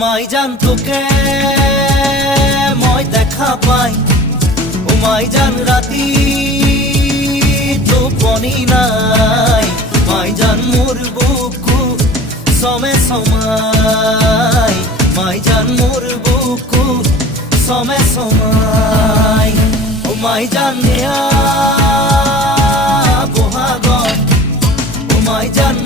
মাই জান তোকে মই দেখা পাই, ও মাই জান রাতি টোপনি নাই, মাই জান মোর বুকু সমে সমাই, মাই জান মোর বুকু সমে সমাই। ও মাই জান নেয়া বহাগত, ও মাই জান